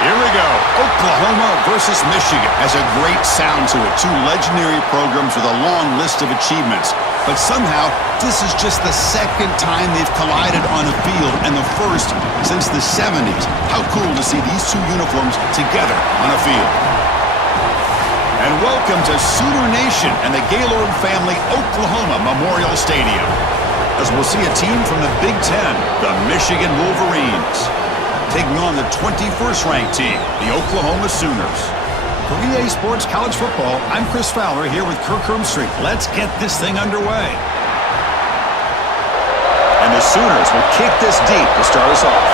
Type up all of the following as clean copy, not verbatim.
Here we go. Oklahoma versus Michigan has a great sound to it. Two legendary programs with a long list of achievements. But somehow, this is just the second time they've collided on a field and the first since the 70s. How cool to see these two uniforms together on a field. And welcome to Sooner Nation and the Gaylord family Oklahoma Memorial Stadium, as we'll see a team from the Big Ten, the Michigan Wolverines, taking on the 21st ranked team, the Oklahoma Sooners. For EA Sports College Football, I'm Chris Fowler here with Kirk Street. Let's get this thing underway. And the Sooners will kick this deep to start us off.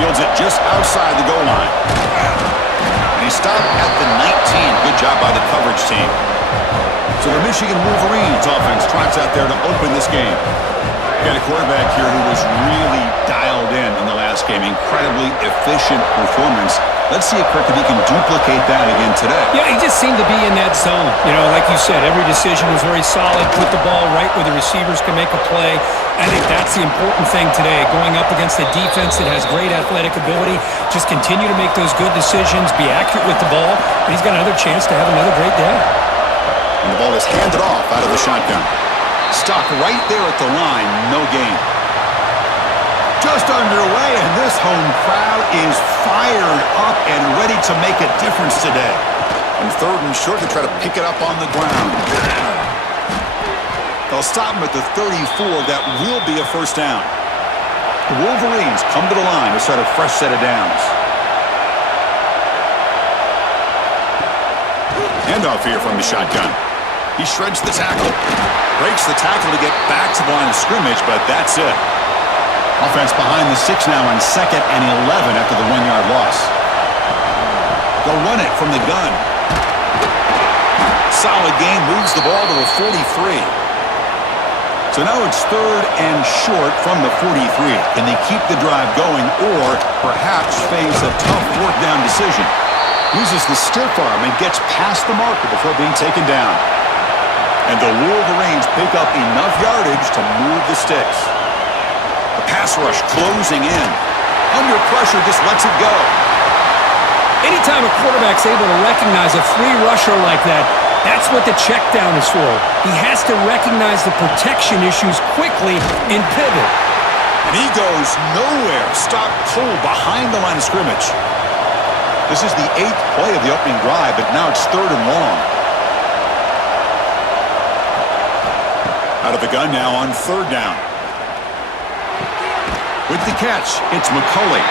Fields it just outside the goal line. And he stopped at the 19. Good job by the coverage team. So the Michigan Wolverines offense trots out there to open this game. Got a quarterback here who was really dialed in the last game. Incredibly efficient performance. Let's see if Kirk, if he can duplicate that again today. Yeah, he just seemed to be in that zone. You know, like you said, every decision was very solid. Put the ball right where the receivers can make a play. I think that's the important thing today. Going up against a defense that has great athletic ability. Just continue to make those good decisions. Be accurate with the ball. And he's got another chance to have another great day. And the ball is handed off out of the shotgun. Stopped right there at the line, no gain. Just underway, and this home crowd is fired up and ready to make a difference today. And third and short to try to pick it up on the ground. They'll stop him at the 34. That will be a first down. The Wolverines come to the line to start a fresh set of downs. Handoff here from the shotgun. He shreds the tackle. Breaks the tackle to get back to the line of scrimmage, but that's it. Offense behind the 6 now on 2nd and 11 after the 1-yard loss. They'll run it from the gun. Solid gain, moves the ball to the 43. So now it's 3rd and short from the 43. Can they keep the drive going or perhaps face a tough 4th down decision? Uses the stiff arm and gets past the marker before being taken down. And the Wolverines pick up enough yardage to move the sticks. The pass rush closing in. Under pressure, just lets it go. Anytime a quarterback's able to recognize a free rusher like that, that's what the check down is for. He has to recognize the protection issues quickly and pivot. And he goes nowhere. Stopped cold behind the line of scrimmage. This is the 8th play of the opening drive, but now it's 3rd and long. Out of the gun now on 3rd down. With the catch, it's McCulley.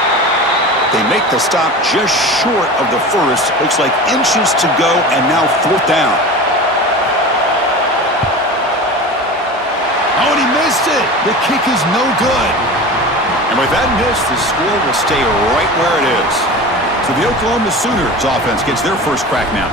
They make the stop just short of the first. Looks like inches to go, and now 4th down. Oh, and he missed it. The kick is no good. And with that miss, the score will stay right where it is. So the Oklahoma Sooners offense gets their first crack now.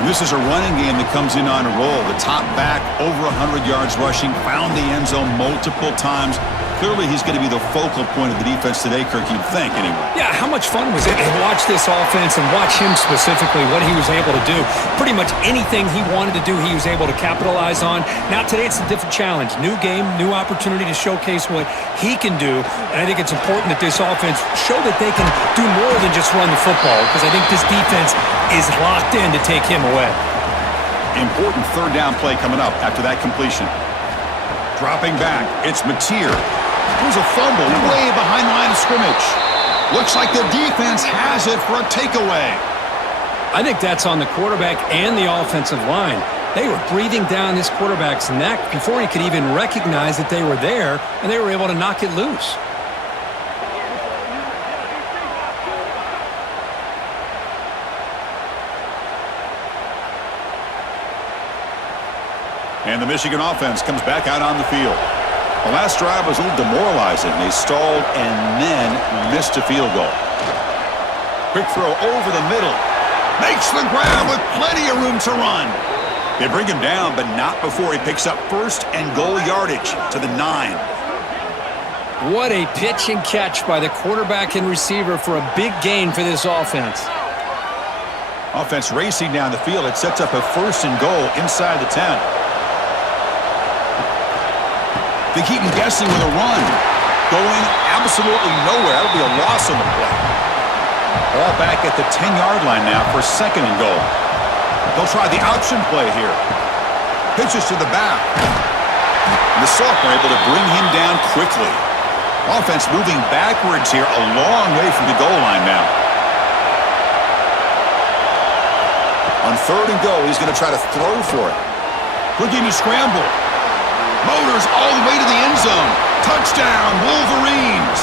And this is a running game that comes in on a roll. The top back, over 100 yards rushing, found the end zone multiple times. Clearly, he's going to be the focal point of the defense today, Kirk, you'd think, anyway. Yeah, how much fun was it to watch this offense and watch him specifically, what he was able to do. Pretty much anything he wanted to do, he was able to capitalize on. Now, today, it's a different challenge. New game, new opportunity to showcase what he can do. And I think it's important that this offense show that they can do more than just run the football, because I think this defense is locked in to take him away. Important 3rd down play coming up after that completion. Dropping back, it's Mateer. There's a fumble way behind the line of scrimmage. Looks like the defense has it for a takeaway. I think that's on the quarterback and the offensive line. They were breathing down this quarterback's neck before he could even recognize that they were there, and they were able to knock it loose. And the Michigan offense comes back out on the field. The last drive was a little demoralizing. They stalled and then missed a field goal. Quick throw over the middle. Makes the grab with plenty of room to run. They bring him down, but not before he picks up 1st and goal yardage to the 9. What a pitch and catch by the quarterback and receiver for a big gain for this offense. Offense racing down the field. It sets up a 1st and goal inside the 10. They keep him guessing with a run. Going absolutely nowhere. That'll be a loss on the play. Ball back at the 10-yard line now for 2nd and goal. They'll try the option play here. Pitches to the back. And the sophomore able to bring him down quickly. Offense moving backwards here, a long way from the goal line now. On 3rd and goal, he's going to try to throw for it. Looking to scramble. Motors all the way to the end zone. Touchdown, Wolverines.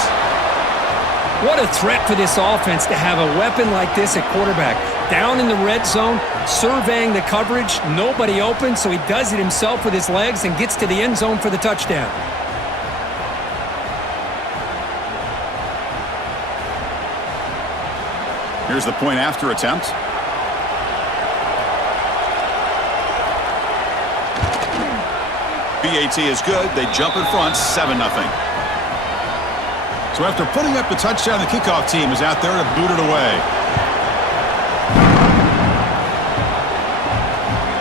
What a threat for this offense to have a weapon like this at quarterback. Down in the red zone, surveying the coverage, nobody open, so he does it himself with his legs and gets to the end zone for the touchdown. Here's the point after attempt. BAT is good. They jump in front, 7-0. So after putting up the touchdown, the kickoff team is out there to boot it away.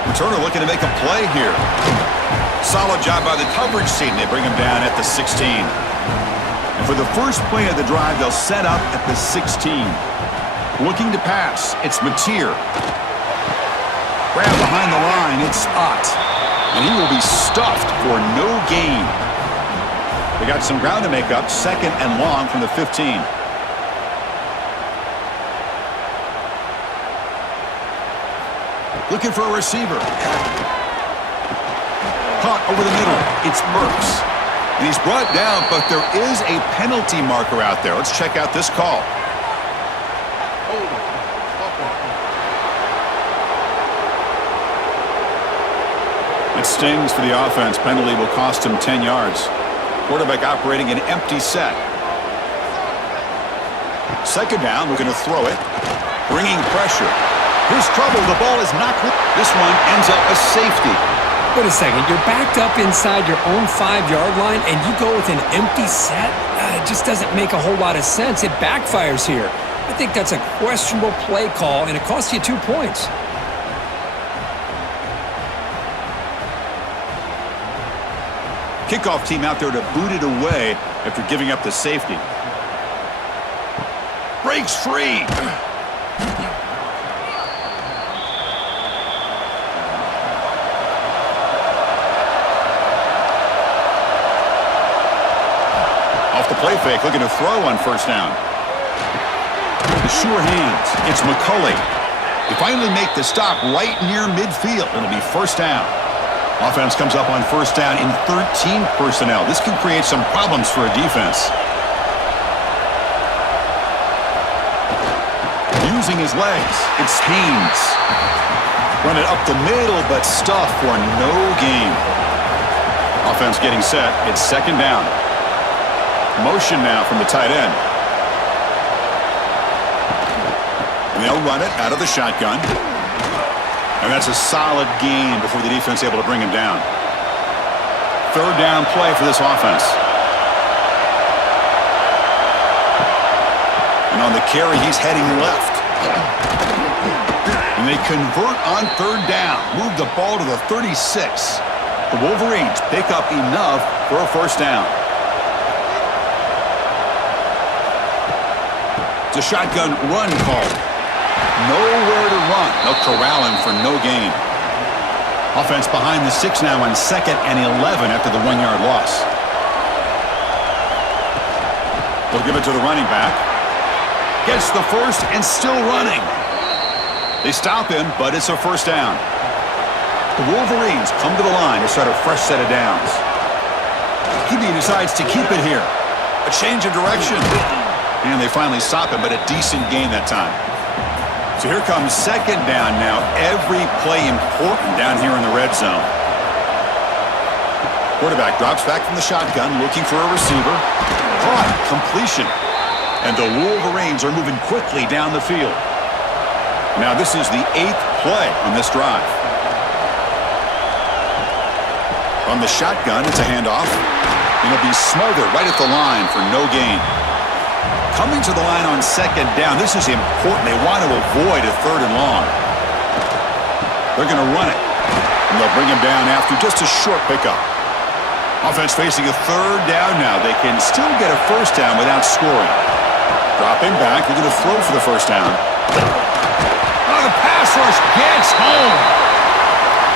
Returner looking to make a play here. Solid job by the coverage team. They bring him down at the 16. And for the first play of the drive, they'll set up at the 16. Looking to pass. It's Mateer. Grab behind the line. It's Ott. And he will be stuffed for no gain. They got some ground to make up. 2nd and long from the 15. Looking for a receiver. Caught over the middle. It's Burks. And he's brought down, but there is a penalty marker out there. Let's check out this call. It stings for the offense. Penalty will cost him 10 yards. Quarterback operating an empty set. 2nd down, we're going to throw it. Bringing pressure. Here's trouble. The ball is not clear. This one ends up a safety. Wait a second. You're backed up inside your own 5-yard line, and you go with an empty set? It just doesn't make a whole lot of sense. It backfires here. I think that's a questionable play call, and it costs you 2 points. Kickoff team out there to boot it away after giving up the safety. Breaks free. Off the play fake, looking to throw on 1st down. The sure hands. It's McCulley. They finally make the stop right near midfield. It'll be 1st down. Offense comes up on 1st down in 13 personnel. This can create some problems for a defense. Using his legs, it's Haynes. Run it up the middle, but stuffed for no gain. Offense getting set. It's 2nd down. Motion now from the tight end. And they'll run it out of the shotgun. And that's a solid gain before the defense able to bring him down. 3rd down play for this offense. And on the carry, he's heading left. And they convert on 3rd down. Move the ball to the 36. The Wolverines pick up enough for a 1st down. It's a shotgun run call. Nowhere to run. They'll corral him for no gain. Offense behind the 6 now on 2nd and 11 after the 1-yard loss. They'll give it to the running back. Gets the 1st and still running. They stop him, but it's a 1st down. The Wolverines come to the line to start a fresh set of downs. He decides to keep it here. A change of direction. And they finally stop him, but a decent gain that time. So here comes 2nd down now. Every play important down here in the red zone. Quarterback drops back from the shotgun, looking for a receiver. Caught. Completion. And the Wolverines are moving quickly down the field. Now this is the 8th play on this drive. On the shotgun, it's a handoff. And it'll be smothered right at the line for no gain. Coming to the line on 2nd down. This is important. They want to avoid a 3rd and long. They're going to run it. And they'll bring him down after just a short pickup. Offense facing a third down now. They can still get a first down without scoring. Dropping back, they're going to throw for the first down. Oh, the pass rush gets home.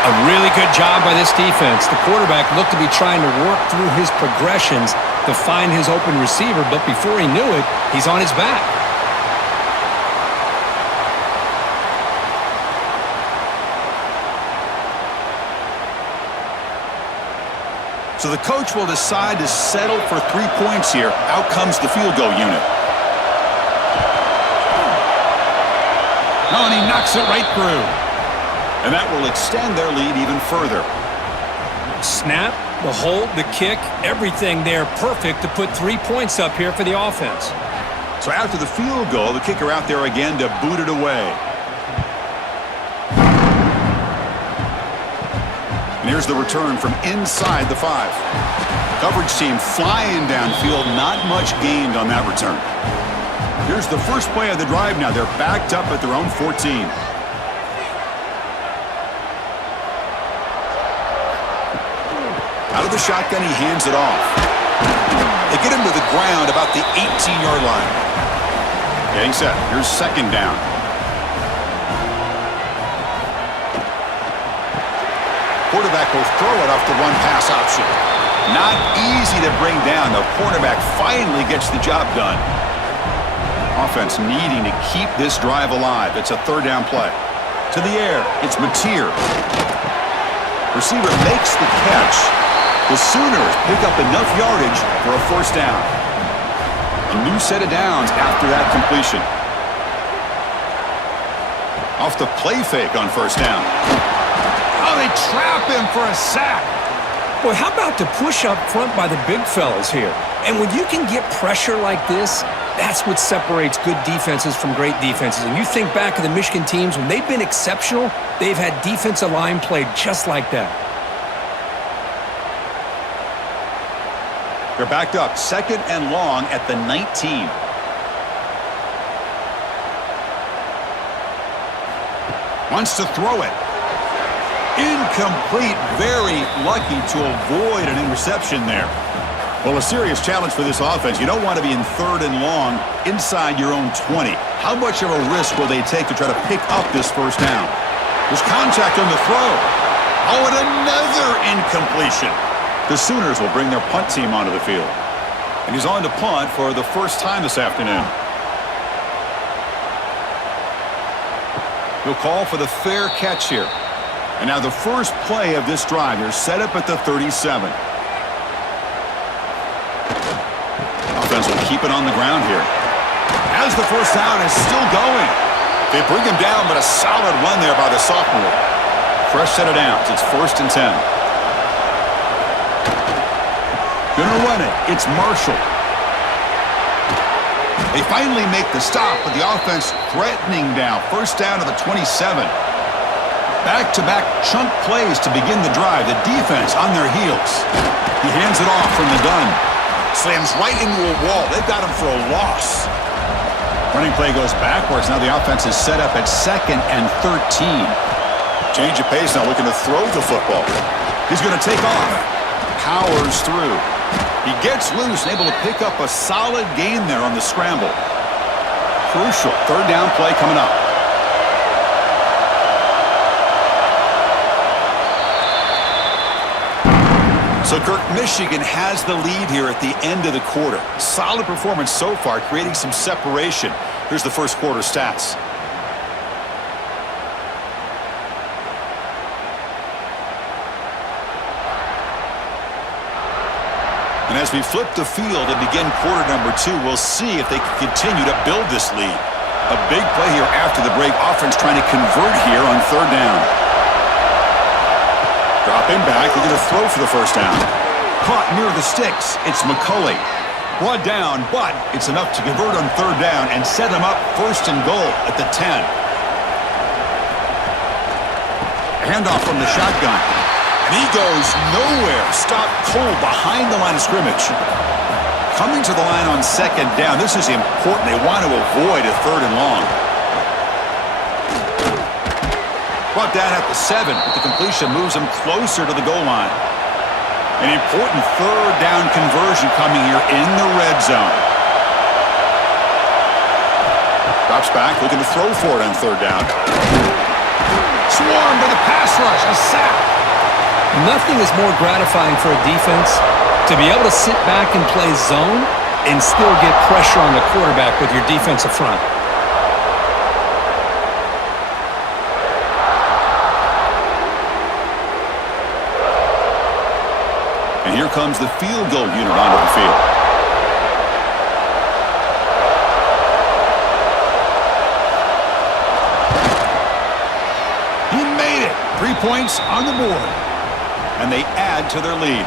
A really good job by this defense. The quarterback looked to be trying to work through his progressions to find his open receiver, but before he knew it, he's on his back. So the coach will decide to settle for 3 points here. Out comes the field goal unit. Oh, and he knocks it right through. And that will extend their lead even further. Snap, the hold, the kick, everything there perfect to put 3 points up here for the offense. So after the field goal, the kicker out there again to boot it away. And here's the return from inside the 5. Coverage team flying downfield. Not much gained on that return. Here's the first play of the drive now. They're backed up at their own 14. Out of the shotgun, he hands it off. They get him to the ground about the 18-yard line. Getting set. Here's second down. Quarterback will throw it off the one-pass option. Not easy to bring down. The cornerback finally gets the job done. Offense needing to keep this drive alive. It's a third down play. To the air. It's Mateer. Receiver makes the catch. The Sooners pick up enough yardage for a first down. A new set of downs after that completion. Off the play fake on first down. Oh, they trap him for a sack. Boy, how about the push up front by the big fellas here? And when you can get pressure like this, that's what separates good defenses from great defenses. And you think back to the Michigan teams, when they've been exceptional, they've had defensive line played just like that. They're backed up, second and long at the 19. Wants to throw it. Incomplete. Very lucky to avoid an interception there. Well, a serious challenge for this offense. You don't want to be in third and long inside your own 20. How much of a risk will they take to try to pick up this first down? There's contact on the throw. Oh, and another incompletion. The Sooners will bring their punt team onto the field. And he's on to punt for the first time this afternoon. He'll call for the fair catch here. And now the first play of this drive. They're set up at the 37. Offense will keep it on the ground here. As the first down is still going. They bring him down, but a solid run there by the sophomore. Fresh set of downs. It's first and 10. Gonna run it. It's Marshall. They finally make the stop, but the offense threatening now. First down to the 27. Back-to-back chunk plays to begin the drive. The defense on their heels. He hands it off from the gun. Slams right into a wall. They've got him for a loss. Running play goes backwards. Now the offense is set up at second and 13. Change of pace now, looking to throw the football. He's going to take off. Powers through. He gets loose and able to pick up a solid gain there on the scramble. Crucial third down play coming up. So, Kirk, Michigan has the lead here at the end of the quarter. Solid performance so far, creating some separation. Here's the first quarter stats. And as we flip the field and begin quarter number 2, we'll see if they can continue to build this lead. A big play here after the break. Offense trying to convert here on third down. Dropping back, they're going to throw for the first down. Caught near the sticks. It's McCulley. Brought down, but it's enough to convert on third down and set him up first and goal at the 10. A handoff from the shotgun. And he goes nowhere. Stopped cold behind the line of scrimmage. Coming to the line on second down. This is important. They want to avoid a third and long. Brought down at the 7, but the completion moves him closer to the goal line. An important third down conversion coming here in the red zone. Drops back, looking to throw for it on third down. Swarmed by the pass rush. A sack. Nothing is more gratifying for a defense to be able to sit back and play zone and still get pressure on the quarterback with your defensive front. And here comes the field goal unit onto the field. He made it. 3 points on the board. And they add to their lead.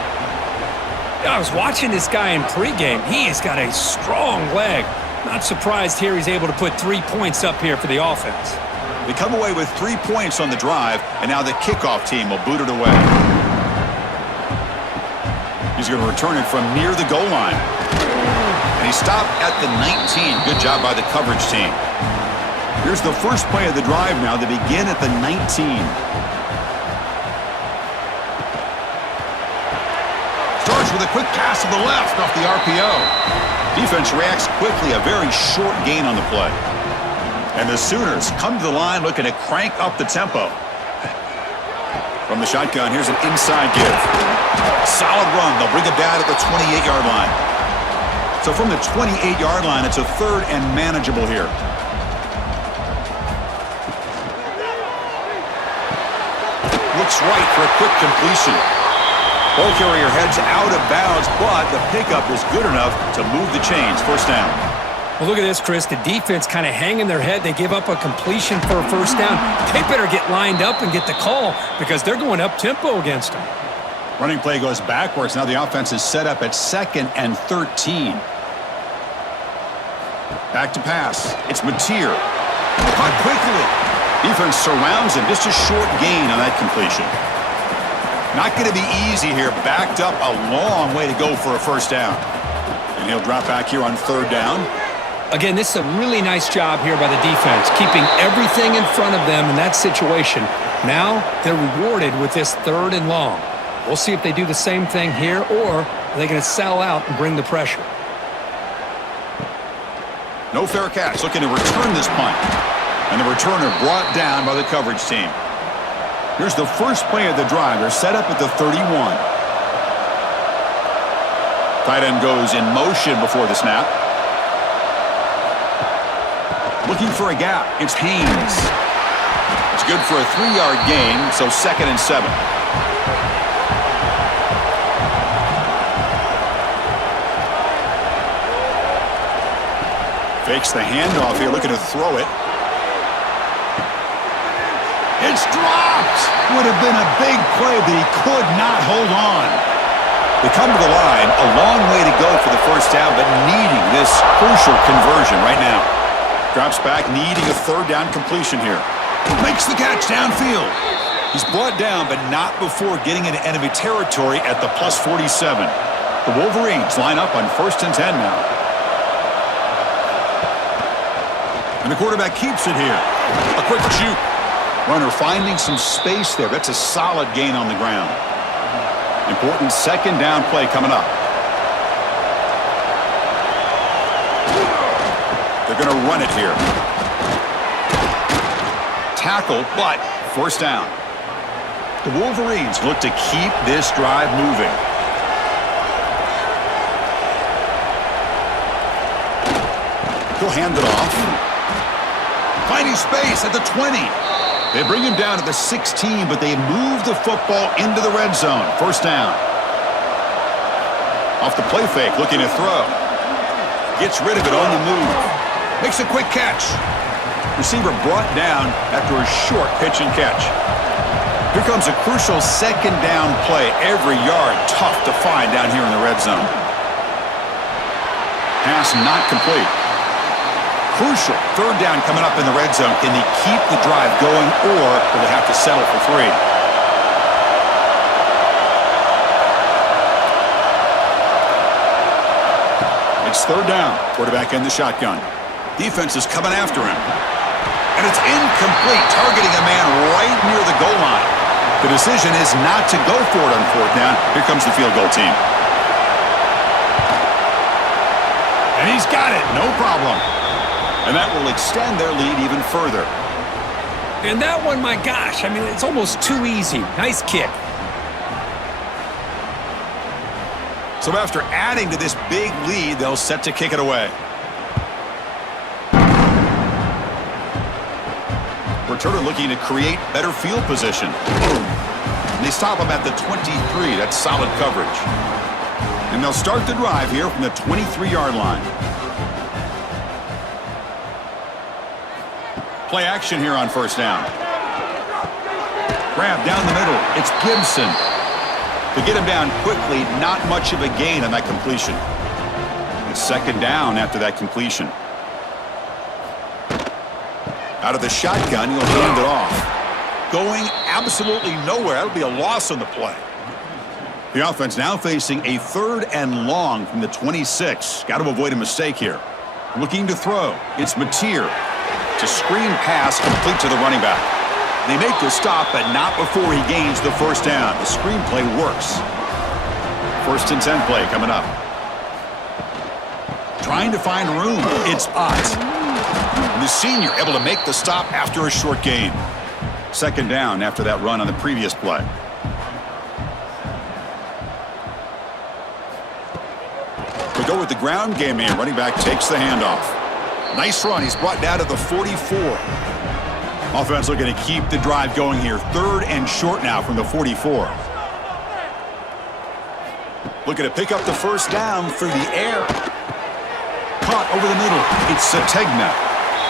I was watching this guy in pregame. He has got a strong leg. Not surprised here he's able to put 3 points up here for the offense. They come away with 3 points on the drive, and now the kickoff team will boot it away. He's going to return it from near the goal line. And he stopped at the 19. Good job by the coverage team. Here's the first play of the drive now. They begin at the 19. Starts with a quick pass to the left off the RPO. Defense reacts quickly. A very short gain on the play. And the Sooners come to the line looking to crank up the tempo. From the shotgun, here's an inside give. Solid run. They'll bring it down at the 28-yard line. So from the 28-yard line, it's a third and manageable here. Looks right for a quick completion. Ball carrier heads out of bounds, but the pickup is good enough to move the chains. First down. Well, look at this, Chris. The defense kind of hanging their head. They give up a completion for a first down. They better get lined up and get the call because they're going up-tempo against them. Running play goes backwards. Now the offense is set up at 2nd and 13. Back to pass. It's Mateer. Caught quickly. Defense surrounds him. Just a short gain on that completion. Not going to be easy here. Backed up a long way to go for a first down. And he'll drop back here on third down. Again, this is a really nice job here by the defense, keeping everything in front of them in that situation. Now they're rewarded with this 3rd and long. We'll see if they do the same thing here, or are they going to sell out and bring the pressure? No fair catch. Looking to return this punt. And the returner brought down by the coverage team. Here's the first play of the drive. They're set up at the 31. Tight end goes in motion before the snap. Looking for a gap. It's Haynes. It's good for a 3-yard gain, so 2nd and 7. Fakes the handoff here, looking to throw it. It's dropped. Would have been a big play, but he could not hold on. They come to the line, a long way to go for the first down, but needing this crucial conversion right now. Drops back, needing a third down completion here. Makes the catch downfield. He's brought down, but not before getting into enemy territory at the plus 47. The Wolverines line up on 1st and 10 now. And the quarterback keeps it here. A quick juke. Runner finding some space there. That's a solid gain on the ground. Important 2nd down play coming up. They're going to run it here. Tackle, but first down. The Wolverines look to keep this drive moving. He'll hand it off. Finding space at the 20. They bring him down at the 16, but they move the football into the red zone. First down. Off the play fake, looking to throw. Gets rid of it on the move. Makes a quick catch. Receiver brought down after a short pitch and catch. Here comes a crucial 2nd down play. Every yard tough to find down here in the red zone. Pass not complete. Crucial 3rd down coming up in the red zone. Can they keep the drive going, or will they have to settle for 3? It's 3rd down. Quarterback in the shotgun. Defense is coming after him. And it's incomplete, targeting a man right near the goal line. The decision is not to go for it on fourth down. Here comes the field goal team. And he's got it, no problem. And that will extend their lead even further. And that one, my gosh, I mean, it's almost too easy. Nice kick. So after adding to this big lead, they'll set to kick it away. Returner looking to create better field position. They stop him at the 23. That's solid coverage. And they'll start the drive here from the 23-yard line. Play action here on first down. Grab down the middle. It's Gibson. To get him down quickly, not much of a gain on that completion. It's second down after that completion. Out of the shotgun, he'll hand it off. Going absolutely nowhere. That'll be a loss on the play. The offense now facing a 3rd and long from the 26. Got to avoid a mistake here. Looking to throw. It's Mateer. It's a screen pass complete to the running back. They make the stop, but not before he gains the first down. The screen play works. 1st and 10 play coming up. Trying to find room. It's Ott. The senior able to make the stop after a short gain. Second down after that run on the previous play. We go with the ground game here. Running back takes the handoff. Nice run. He's brought down to the 44. Offense looking to keep the drive going here. 3rd and short now from the 44. Looking to pick up the first down through the air. Caught over the middle. It's Sategna.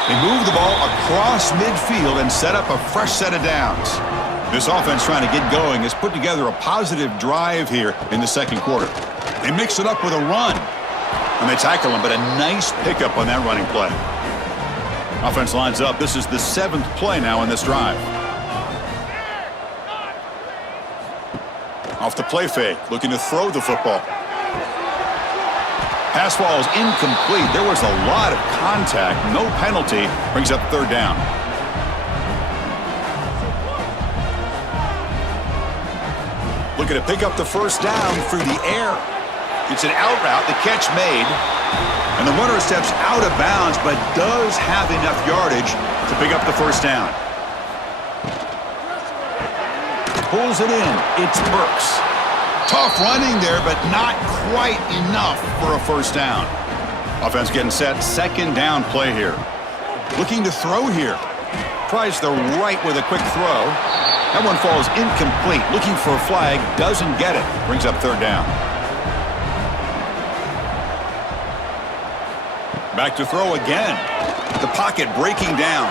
They move the ball across midfield and set up a fresh set of downs. This offense trying to get going has put together a positive drive here in the second quarter. They mix it up with a run. And they tackle him, but a nice pickup on that running play. Offense lines up. This is the 7th play now in this drive. Off the play fake, looking to throw the football. Pass ball is incomplete. There was a lot of contact. No penalty. Brings up 3rd down. Looking to pick up the first down through the air. It's an out route. The catch made. And the runner steps out of bounds, but does have enough yardage to pick up the first down. Pulls it in. It's Burks. Tough running there, but not quite enough for a first down. Offense getting set. Second down play here. Looking to throw here. Tries the right with a quick throw. That one falls incomplete. Looking for a flag. Doesn't get it. Brings up 3rd down. Back to throw again. The pocket breaking down.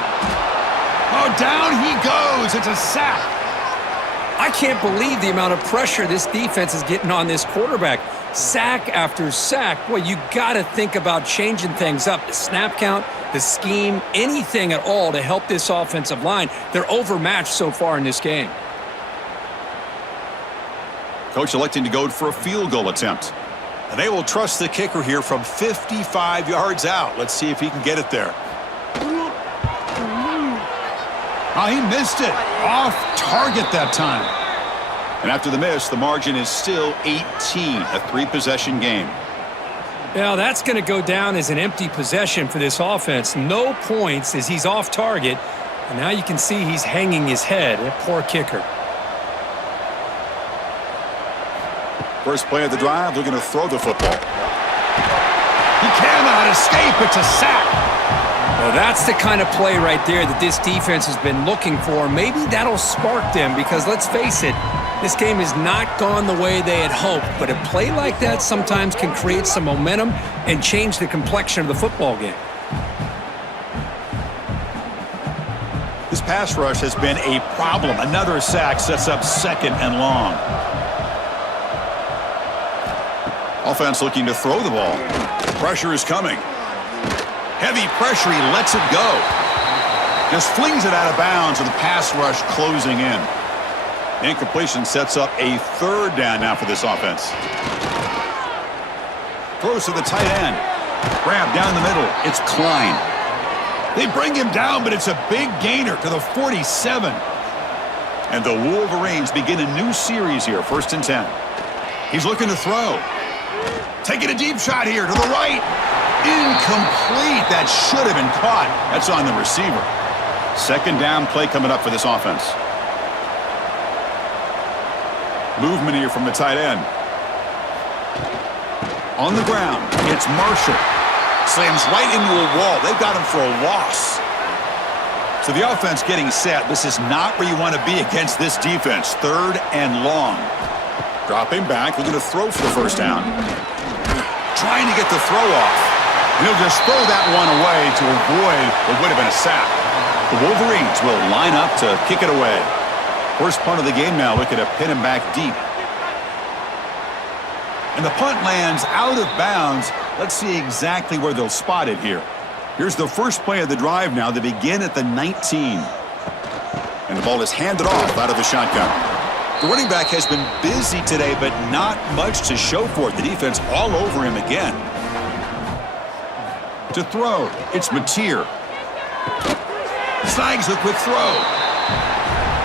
Oh, down he goes. It's a sack. I can't believe the amount of pressure this defense is getting on this quarterback. Sack after sack. Boy, you got to think about changing things up. The snap count, the scheme, anything at all to help this offensive line. They're overmatched so far in this game. Coach electing to go for a field goal attempt. And they will trust the kicker here from 55 yards out. Let's see if he can get it there. Oh, he missed it. Off target that time. And after the miss, the margin is still 18, a 3-possession game. Now, that's going to go down as an empty possession for this offense. No points as he's off target. And now you can see he's hanging his head. A poor kicker. First play of the drive, looking to throw the football. He cannot escape. It's a sack. Well, that's the kind of play right there that this defense has been looking for. Maybe that'll spark them because, let's face it, this game has not gone the way they had hoped. But a play like that sometimes can create some momentum and change the complexion of the football game. This pass rush has been a problem. Another sack sets up 2nd and long. Offense looking to throw the ball. Pressure is coming. Heavy pressure, he lets it go. Just flings it out of bounds with the pass rush closing in. Incompletion sets up a 3rd down now for this offense. Throws to the tight end. Grab down the middle. It's Klein. They bring him down, but it's a big gainer to the 47. And the Wolverines begin a new series here, 1st and 10. He's looking to throw. Taking a deep shot here to the right. Incomplete. That should have been caught. That's on the receiver. 2nd down play coming up for this offense. Movement here from the tight end. On the ground, it's Marshall. Slams right into a wall. They've got him for a loss. So the offense getting set. This is not where you want to be against this defense. 3rd and long. Dropping back, looking to throw for the 1st down. Trying to get the throw off. And he'll just throw that one away to avoid what would have been a sack. The Wolverines will line up to kick it away. First punt of the game now, looking to pin him back deep. And the punt lands out of bounds. Let's see exactly where they'll spot it here. Here's the first play of the drive now. They begin at the 19. And the ball is handed off out of the shotgun. The running back has been busy today, but not much to show for it. The defense all over him again. To throw, it's Mateer. Snags the quick throw.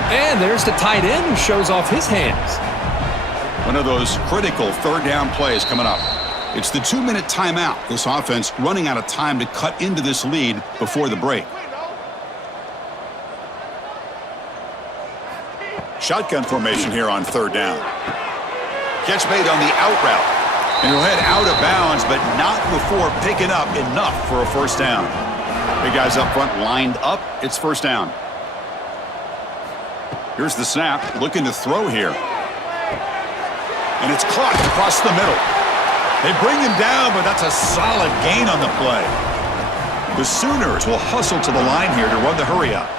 And there's the tight end who shows off his hands. One of those critical 3rd down plays coming up. It's the 2-minute timeout. This offense running out of time to cut into this lead before the break. Shotgun formation here on 3rd down. Catch made on the out route. And he'll head out of bounds, but not before picking up enough for a 1st down. Big guys up front lined up. It's 1st down. Here's the snap. Looking to throw here. And it's caught across the middle. They bring him down, but that's a solid gain on the play. The Sooners will hustle to the line here to run the hurry up.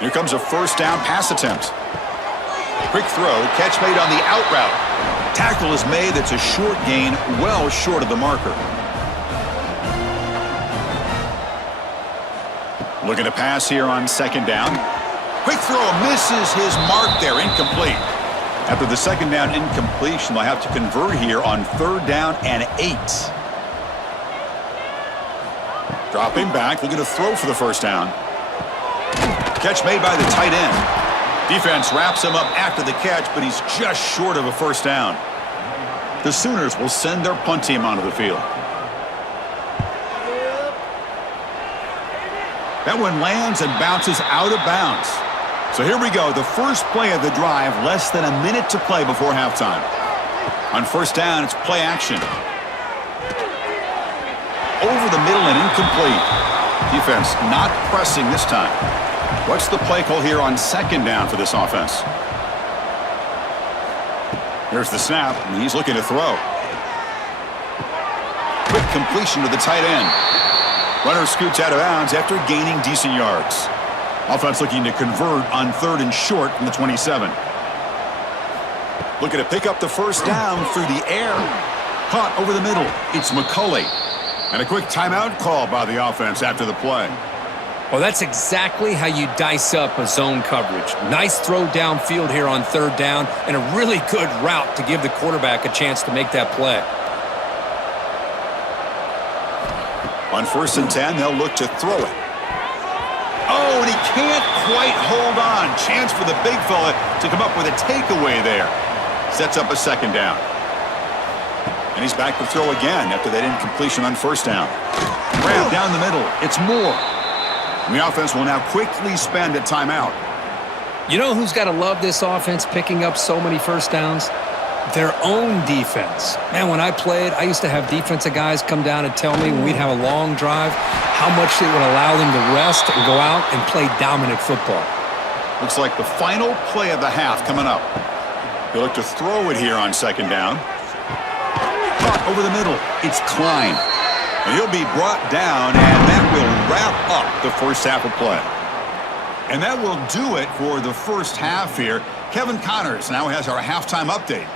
Here comes a 1st down pass attempt. Quick throw, catch made on the out route. Tackle is made. That's a short gain, well short of the marker. Looking to pass here on 2nd down. Quick throw, misses his mark there, incomplete. After the 2nd down incompletion, they'll have to convert here on 3rd down and 8. Dropping back, looking to throw for the 1st down. Catch made by the tight end. Defense wraps him up after the catch, but he's just short of a 1st down. The Sooners will send their punt team onto the field. That one lands and bounces out of bounds. So here we go, the first play of the drive, less than a minute to play before halftime. On 1st down, it's play action. Over the middle and incomplete. Defense not pressing this time. What's the play call here on 2nd down for this offense? Here's the snap, and he's looking to throw. Quick completion to the tight end. Runner scoots out of bounds after gaining decent yards. Offense looking to convert on 3rd and short from the 27. Looking to pick up the 1st down through the air. Caught over the middle. It's McCulley. And a quick timeout call by the offense after the play. Well, that's exactly how you dice up a zone coverage. Nice throw downfield here on 3rd down, and a really good route to give the quarterback a chance to make that play. On 1st and 10, they'll look to throw it. Oh, and he can't quite hold on. Chance for the big fella to come up with a takeaway there. Sets up a 2nd down. And he's back to throw again after that incompletion on 1st down. Grab down the middle. It's Moore. And the offense will now quickly spend a timeout. You know who's got to love this offense picking up so many 1st downs? Their own defense. Man, when I played, I used to have defensive guys come down and tell me when we'd have a long drive how much it would allow them to rest and go out and play dominant football. Looks like the final play of the half coming up. They look to throw it here on 2nd down. Caught over the middle. It's Klein. And he'll be brought down, and that will wrap up the 1st half of play. And that will do it for the 1st half here. Kevin Connors now has our halftime update.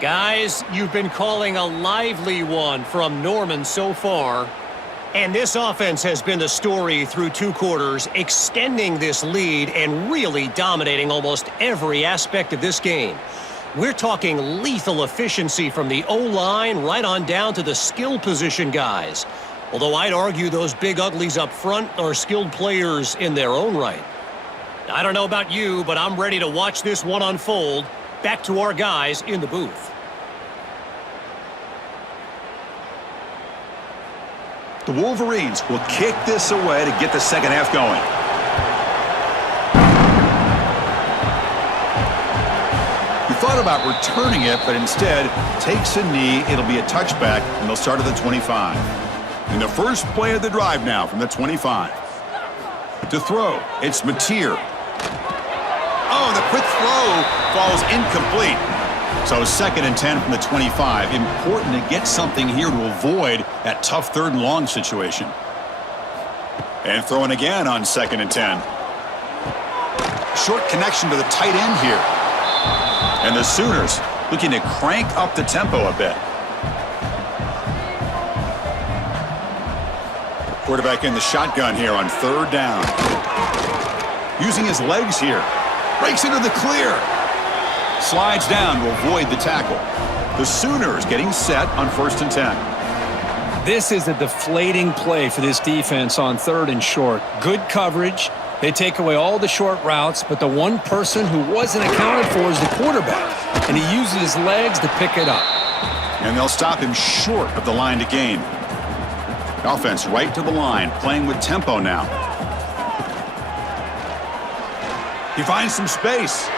Guys, you've been calling a lively one from Norman so far. And this offense has been the story through 2 quarters, extending this lead and really dominating almost every aspect of this game. We're talking lethal efficiency from the O-line right on down to the skill position guys. Although I'd argue those big uglies up front are skilled players in their own right. I don't know about you, but I'm ready to watch this one unfold. Back to our guys in the booth. The Wolverines will kick this away to get the second half going. He thought about returning it, but instead takes a knee. It'll be a touchback, and they'll start at the 25. In the first play of the drive now from the 25. To throw, it's Mateer. Oh, the quick throw falls incomplete. So 2nd and 10 from the 25. Important to get something here to avoid that tough 3rd and long situation. And throwing again on 2nd and 10. Short connection to the tight end here. And the Sooners looking to crank up the tempo a bit. Quarterback in the shotgun here on 3rd down. Using his legs here. Breaks into the clear. Slides down to avoid the tackle. The Sooners getting set on 1st and 10. This is a deflating play for this defense on 3rd and short. Good coverage. They take away all the short routes, but the one person who wasn't accounted for is the quarterback, and he uses his legs to pick it up. And they'll stop him short of the line to gain. Offense right to the line, playing with tempo now. He finds some space.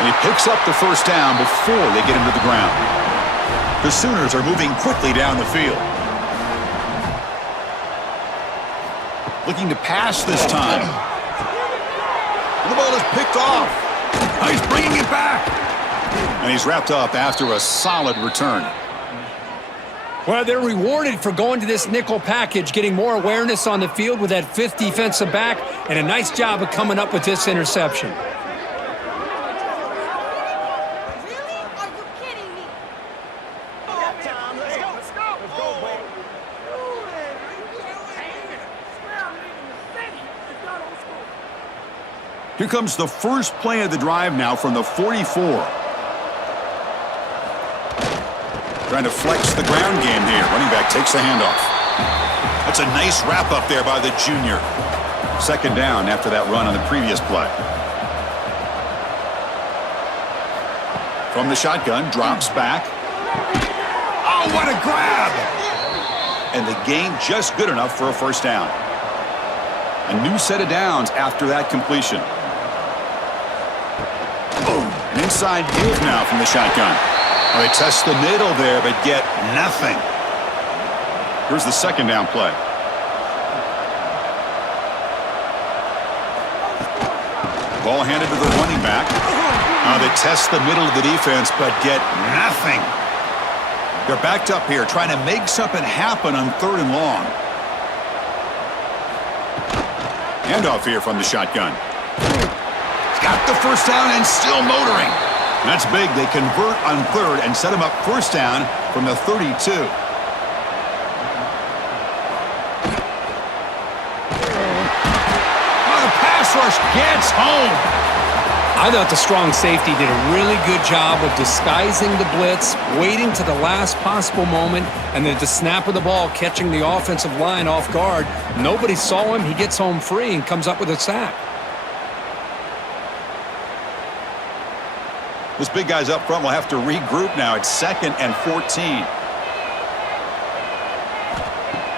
And he picks up the 1st down before they get him to the ground. The Sooners are moving quickly down the field. Looking to pass this time. The ball is picked off. Now he's bringing it back. And he's wrapped up after a solid return. Well, they're rewarded for going to this nickel package, getting more awareness on the field with that 5th defensive back, and a nice job of coming up with this interception. Really? Are you kidding me? Let's go, baby. Here comes the first play of the drive now from the 44. Trying to flex the ground game here. Running back takes the handoff. That's a nice wrap up there by the junior. 2nd down after that run on the previous play. From the shotgun, drops back. Oh, what a grab! And the gain just good enough for a 1st down. A new set of downs after that completion. An inside give now from the shotgun. Well, they test the middle there, but get nothing. Here's the 2nd down play. Ball handed to the running back. Now they test the middle of the defense, but get nothing. They're backed up here, trying to make something happen on 3rd and long. Handoff here from the shotgun. He's got the 1st down and still motoring. That's big. They convert on 3rd and set him up 1st down from the 32. Oh, the pass rush gets home. I thought the strong safety did a really good job of disguising the blitz, waiting to the last possible moment, and then at the snap of the ball, catching the offensive line off guard. Nobody saw him. He gets home free and comes up with a sack. This big guy's up front will have to regroup now. It's 2nd and 14.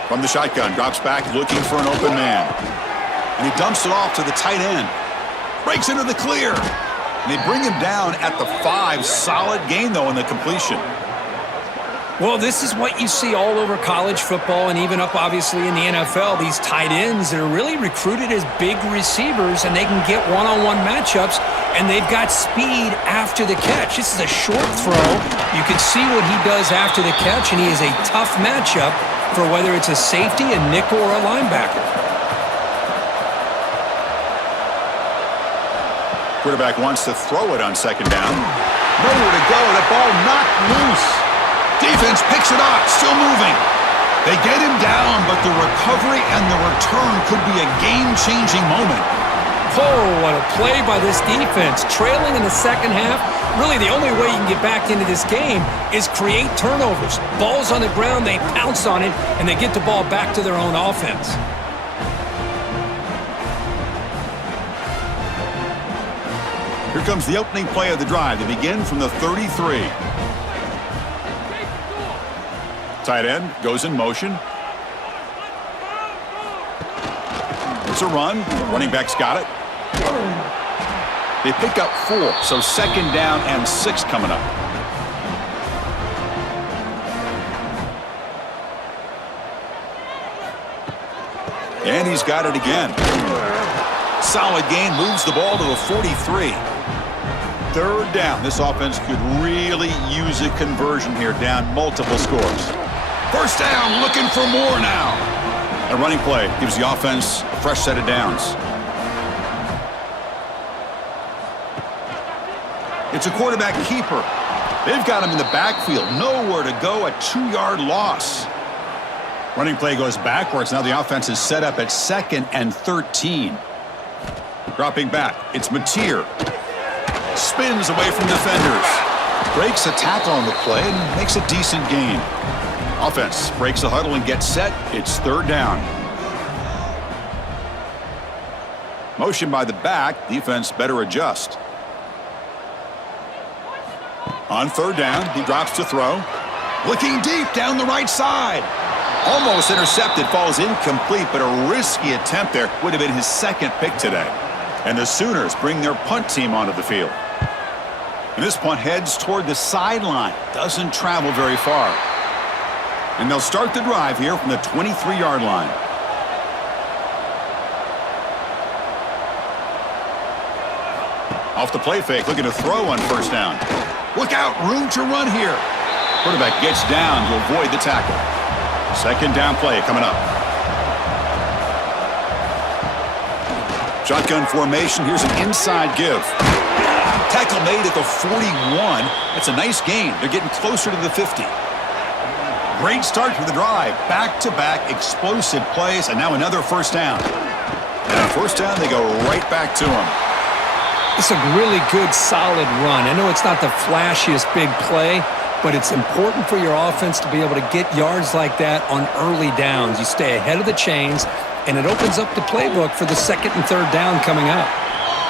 From the shotgun, drops back looking for an open man. And he dumps it off to the tight end. Breaks into the clear. And they bring him down at the 5. Solid gain, though, in the completion. Well, this is what you see all over college football and even up, obviously, in the NFL. These tight ends that are really recruited as big receivers, and they can get one-on-one matchups, and they've got speed after the catch. This is a short throw. You can see what he does after the catch, and he is a tough matchup for whether it's a safety, a nickel, or a linebacker. Quarterback wants to throw it on 2nd down. Nowhere to go. The ball knocked loose. Defense picks it up, still moving. They get him down, but the recovery and the return could be a game-changing moment. Oh, what a play by this defense. Trailing in the 2nd half, really the only way you can get back into this game is create turnovers. Ball's on the ground, they pounce on it, and they get the ball back to their own offense. Here comes the opening play of the drive. They begin from the 33. Tight end goes in motion. It's a run. Running back's got it. They pick up 4, so 2nd down and 6 coming up. And he's got it again. Solid gain, moves the ball to the 43. 3rd down. This offense could really use a conversion here, down multiple scores. 1st down, looking for more now. A running play gives the offense a fresh set of downs. It's a quarterback keeper. They've got him in the backfield. Nowhere to go, a 2-yard loss. Running play goes backwards. Now the offense is set up at 2nd and 13. Dropping back, it's Mateer. Spins away from defenders. Breaks a tackle on the play and makes a decent gain. Offense breaks the huddle and gets set. It's 3rd down. Motion by the back. Defense better adjust. On 3rd down, he drops to throw. Looking deep down the right side. Almost intercepted, falls incomplete, but a risky attempt there. Would have been his 2nd pick today. And the Sooners bring their punt team onto the field. And this punt heads toward the sideline. Doesn't travel very far. And they'll start the drive here from the 23-yard line. Off the play fake, looking to throw on 1st down. Look out, room to run here. Quarterback gets down to avoid the tackle. 2nd down play coming up. Shotgun formation. Here's an inside give. Tackle made at the 41. That's a nice gain. They're getting closer to the 50. Great start for the drive. Back-to-back explosive plays, and now another 1st down. And on 1st down, they go right back to him. It's a really good, solid run. I know it's not the flashiest big play, but it's important for your offense to be able to get yards like that on early downs. You stay ahead of the chains, and it opens up the playbook for the 2nd and 3rd down coming up.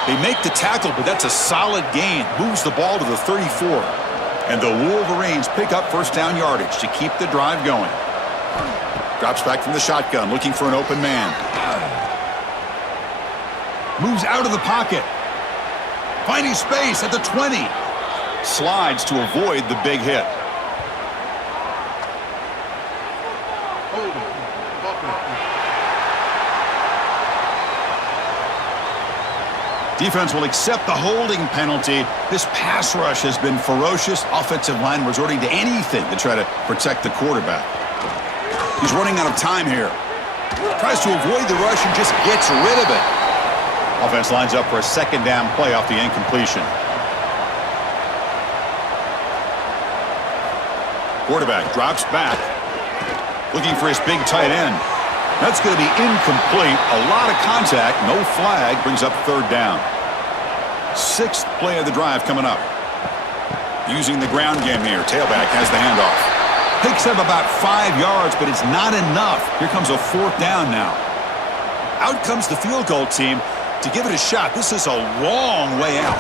They make the tackle, but that's a solid gain. Moves the ball to the 34. And the Wolverines pick up 1st down yardage to keep the drive going. Drops back from the shotgun, looking for an open man. Moves out of the pocket. Finding space at the 20. Slides to avoid the big hit. Defense will accept the holding penalty. This pass rush has been ferocious. Offensive line resorting to anything to try to protect the quarterback. He's running out of time here. Tries to avoid the rush and just gets rid of it. Offense lines up for a 2nd down play off the incompletion. Quarterback drops back. Looking for his big tight end. That's going to be incomplete. A lot of contact. No flag. Brings up 3rd down. 6th play of the drive coming up. Using the ground game here. Tailback has the handoff. Picks up about 5 yards, but it's not enough. Here comes a 4th down now. Out comes the field goal team to give it a shot. This is a long way out.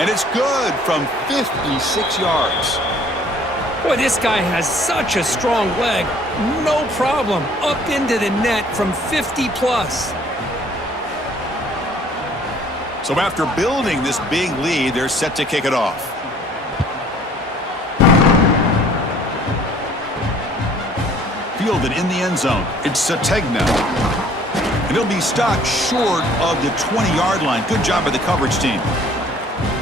And it's good from 56 yards. Boy, this guy has such a strong leg. No problem. Up into the net from 50+. So after building this big lead, they're set to kick it off. Fielded in the end zone. It's Sategna. And he'll be stopped short of the 20-yard line. Good job by the coverage team.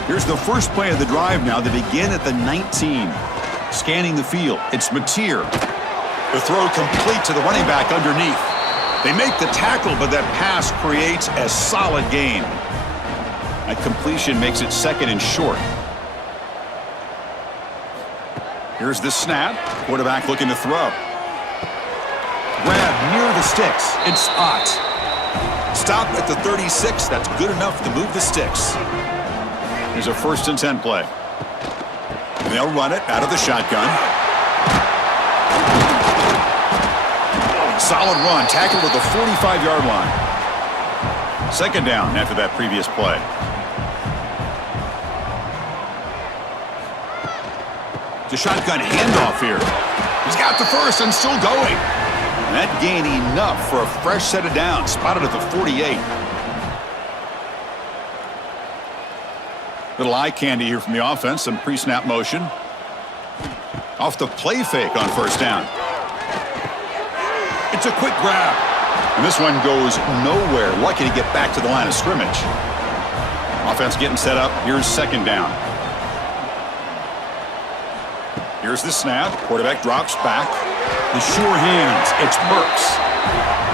Here's the first play of the drive now. They begin at the 19. Scanning the field. It's Mateer. The throw complete to the running back underneath. They make the tackle, but that pass creates a solid gain. That completion makes it 2nd and short. Here's the snap. Quarterback looking to throw. Grab near the sticks. It's Ott. Stop at the 36. That's good enough to move the sticks. Here's a 1st and 10 play. And they'll run it out of the shotgun. Solid run. Tackled at the 45-yard line. 2nd down after that previous play. The shotgun handoff here. He's got the first and still going. And that gained enough for a fresh set of downs, spotted at the 48. Little eye candy here from the offense, some pre-snap motion. Off the play fake on first down. It's a quick grab. And this one goes nowhere. Lucky to get back to the line of scrimmage. Offense getting set up. Here's second down. Here's the snap. Quarterback drops back. The sure hands. It's Burks.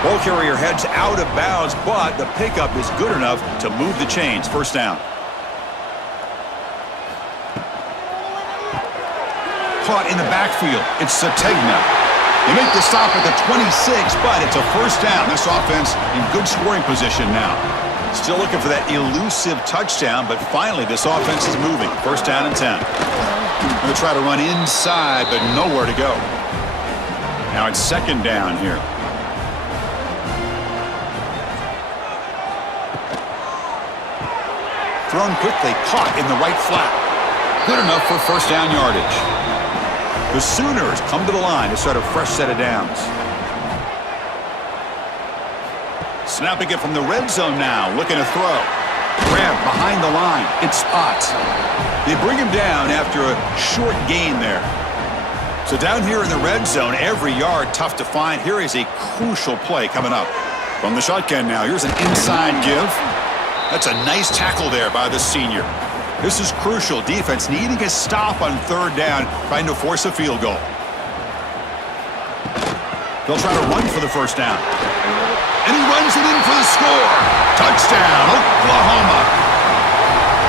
Ball carrier heads out of bounds, but the pickup is good enough to move the chains. First down. Caught in the backfield. It's Sategna. They make the stop at the 26, but it's a first down. This offense in good scoring position now. Still looking for that elusive touchdown, but finally this offense is moving. First down and 10. Going to try to run inside, but nowhere to go. Now it's second down here. Thrown quickly, caught in the right flat. Good enough for first down yardage. The Sooners come to the line to start a fresh set of downs. Snapping it from the red zone now, looking to throw. Grab behind the line. It's Spots. They bring him down after a short gain there. So down here in the red zone, every yard tough to find. Here is a crucial play coming up. From the shotgun now, here's an inside give. That's a nice tackle there by the senior. This is crucial. Defense needing a stop on third down, trying to force a field goal. They'll try to run for the first down. And he runs it in for the score. Touchdown, Oklahoma.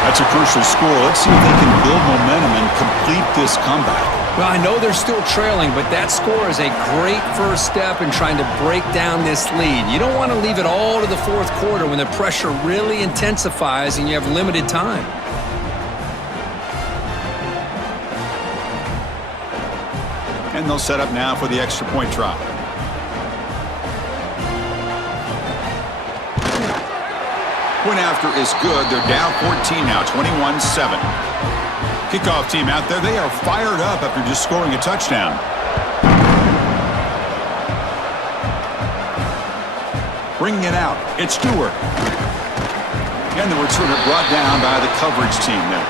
That's a crucial score. Let's see if they can build momentum and complete this comeback. Well, I know they're still trailing, but that score is a great first step in trying to break down this lead. You don't want to leave it all to the fourth quarter when the pressure really intensifies and you have limited time. And they'll set up now for the extra point try. Point after is good. They're down 14 now, 21-7. Kickoff team out there. They are fired up after just scoring a touchdown. Bringing it out. It's Stewart. And the returner brought down by the coverage team there.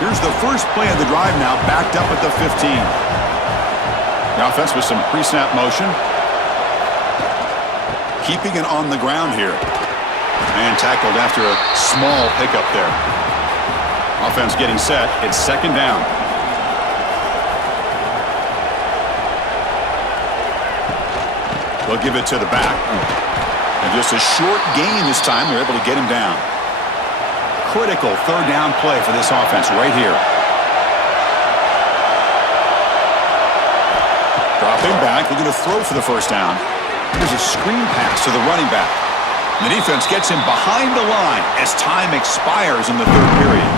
Here's the first play of the drive now, backed up at the 15. The offense with some pre-snap motion. Keeping it on the ground here. And tackled after a small pickup there. Offense getting set. It's second down. They'll give it to the back. And just a short gain this time. They're able to get him down. Critical third down play for this offense right here. Dropping back, looking to throw for the first down. There's a screen pass to the running back. The defense gets him behind the line as time expires in the third period.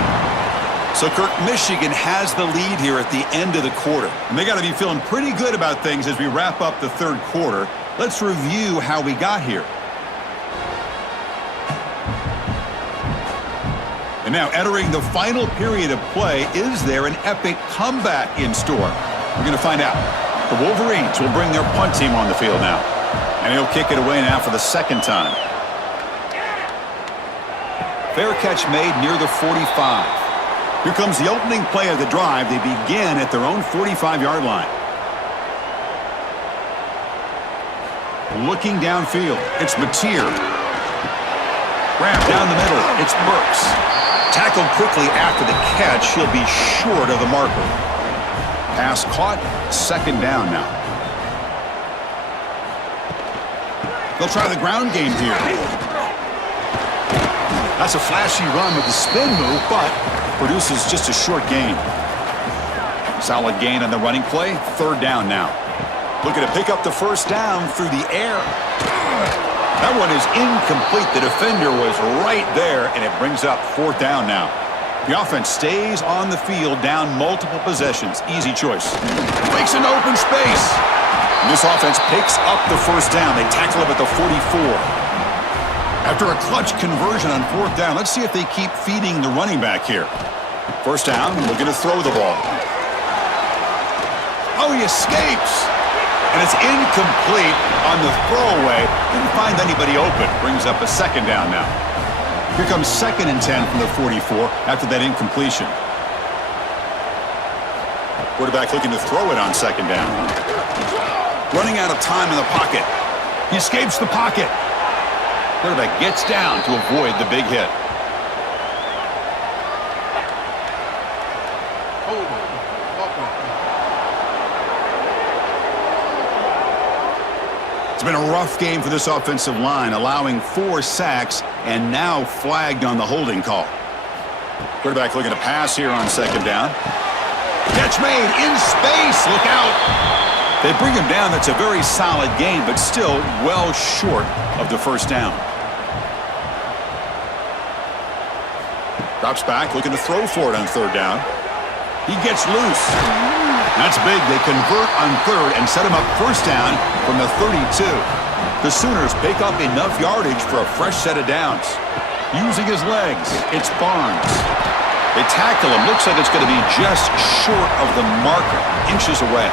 So, Kirk, Michigan has the lead here at the end of the quarter. And they got to be feeling pretty good about things as we wrap up the third quarter. Let's review how we got here. And now, entering the final period of play, is there an epic comeback in store? We're going to find out. The Wolverines will bring their punt team on the field now. And he'll kick it away now for the second time. Fair catch made near the 45. Here comes the opening play of the drive. They begin at their own 45-yard line. Looking downfield, it's Mateer. Wrapped down the middle, it's Burks. Tackled quickly after the catch. He'll be short of the marker. Pass caught, second down now. They'll try the ground game here. That's a flashy run with the spin move, but produces just a short gain. Solid gain on the running play. Third down now. Looking to pick up the first down through the air. That one is incomplete. The defender was right there, and it brings up fourth down now. The offense stays on the field, down multiple possessions. Easy choice. Makes an open space. And this offense picks up the first down. They tackle him at the 44. After a clutch conversion on fourth down, let's see if they keep feeding the running back here. First down, looking to throw the ball. he escapes. And it's incomplete on the throwaway. Didn't find anybody open. Brings up a second down now. Here comes 2nd and 10 from the 44 after that incompletion. Quarterback looking to throw it on 2nd down. Running out of time in the pocket. He escapes the pocket. Quarterback gets down to avoid the big hit. It's been a rough game for this offensive line, allowing 4 sacks and now flagged on the holding call. Quarterback looking to pass here on 2nd down. Catch made in space. Look out. They bring him down. That's a very solid game, but still well short of the first down. Drops back, looking to throw for it on 3rd down. He gets loose. That's big. They convert on 3rd and set him up 1st down from the 32. The Sooners pick up enough yardage for a fresh set of downs. Using his legs, it's Barnes. They tackle him. Looks like it's going to be just short of the marker, inches away.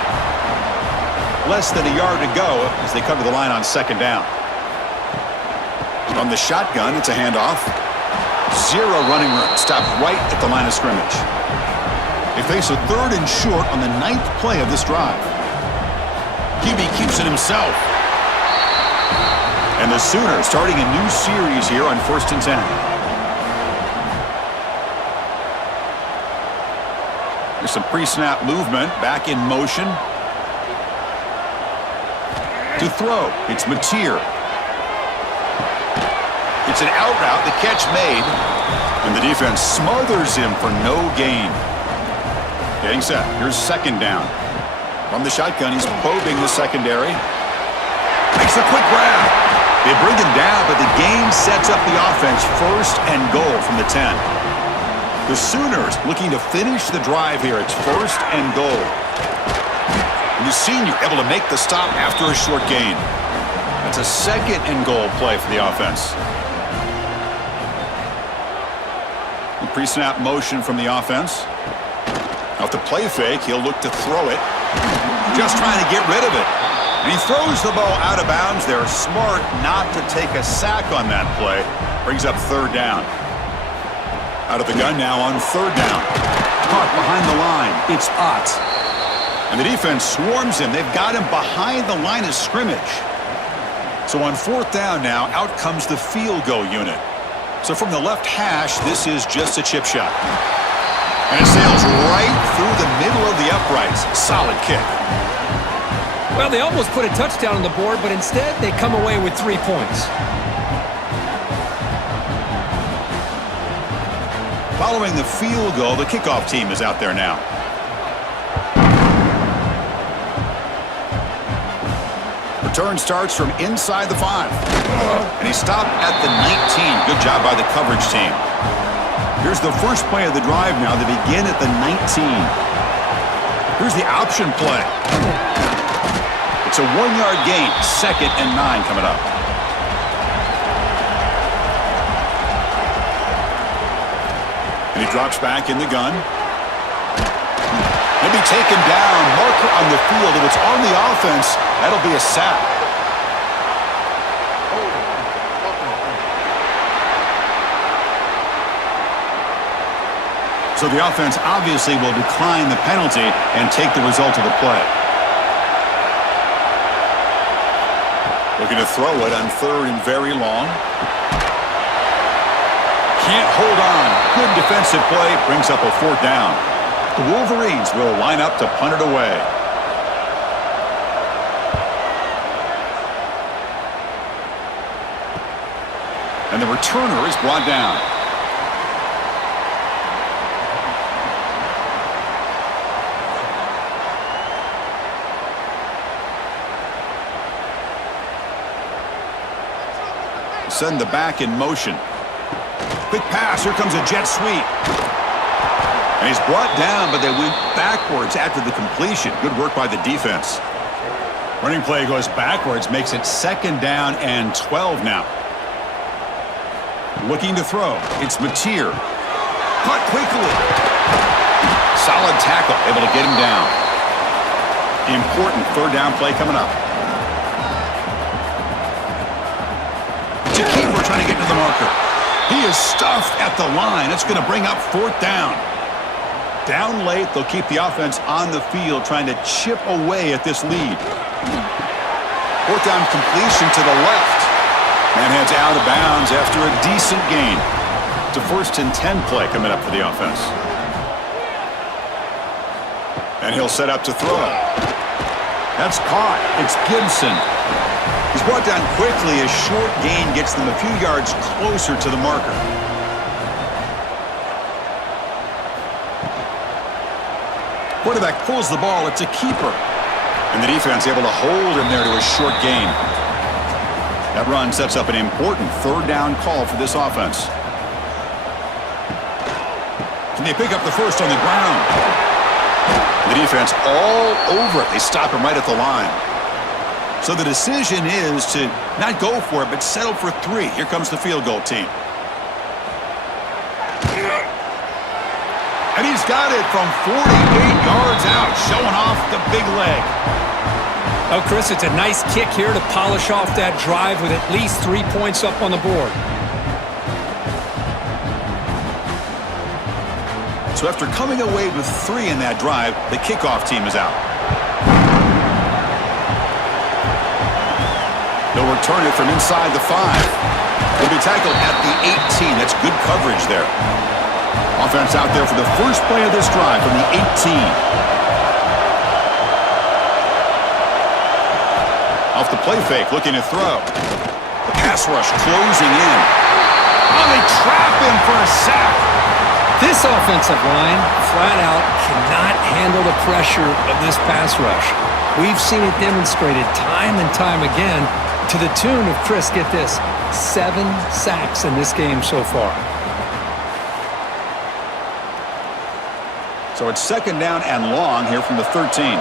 Less than a yard to go as they come to the line on 2nd down. From the shotgun, it's a handoff. 0 running room. Stopped right at the line of scrimmage. They face a 3rd and short on the 9th play of this drive. QB keeps it himself. And the Sooners starting a new series here on 1st and 10. There's some pre-snap movement. Back in motion. To throw, it's Mateer. It's an out route. The catch made. And the defense smothers him for no gain. Getting set. Here's 2nd down. From the shotgun, he's probing the secondary. Makes a quick grab. They bring him down, but the gain sets up the offense 1st and goal from the 10. The Sooners looking to finish the drive here. It's 1st and goal. And the senior able to make the stop after a short gain. That's a 2nd and goal play for the offense. The pre-snap motion from the offense. Off the play fake, he'll look to throw it. Just trying to get rid of it. And he throws the ball out of bounds. They're smart not to take a sack on that play. Brings up 3rd down. Out of the gun now on 3rd down. Caught behind the line. It's Ott. And the defense swarms him. They've got him behind the line of scrimmage. So on 4th down now, out comes the field goal unit. So from the left hash, this is just a chip shot. And it sails right through the middle of the uprights. Solid kick. Well, they almost put a touchdown on the board, but instead they come away with 3 points. Following the field goal, the kickoff team is out there now. Return starts from inside the 5. And he stopped at the 19. Good job by the coverage team. Here's the first play of the drive now. They begin at the 19. Here's the option play. It's a 1-yard gain. 2nd and 9 coming up. And he drops back in the gun. He'll be taken down. Marker on the field. If it's on the offense, that'll be a sack. So the offense obviously will decline the penalty and take the result of the play. Looking to throw it on 3rd and very long. Can't hold on. Good defensive play. Brings up a 4th down. The Wolverines will line up to punt it away. And the returner is brought down. Send the back in motion. Quick pass. Here comes a jet sweep. And he's brought down, but they went backwards after the completion. Good work by the defense. Running play goes backwards, makes it 2nd down and 12 now. Looking to throw. It's Mateer. Caught quickly. Solid tackle, able to get him down. Important third down play coming up. To keeper trying to get to the marker. He is stuffed at the line. It's going to bring up fourth down. Down late, they'll keep the offense on the field trying to chip away at this lead. Fourth down completion to the left. And heads out of bounds after a decent gain. It's a 1st and 10 play coming up for the offense. And he'll set up to throw. That's caught. It's Gibson. He's brought down quickly. A short gain gets them a few yards closer to the marker. Quarterback pulls the ball. It's a keeper. And the defense able to hold him there to a short gain. That run sets up an important third down call for this offense. Can they pick up the first on the ground? The defense all over it. They stop him right at the line. So the decision is to not go for it, but settle for 3. Here comes the field goal team. And he's got it from 48 yards out, showing off the big leg. Oh, Chris, it's a nice kick here to polish off that drive with at least 3 points up on the board. So after coming away with 3 in that drive, the kickoff team is out. They'll return it from inside the 5. They'll be tackled at the 18. That's good coverage there. Offense out there for the first play of this drive from the 18. Off the play fake, looking to throw. The pass rush closing in. Oh, they trap him for a sack. This offensive line, flat out, cannot handle the pressure of this pass rush. We've seen it demonstrated time and time again to the tune of, Chris, get this, 7 sacks in this game so far. So it's 2nd down and long here from the 13.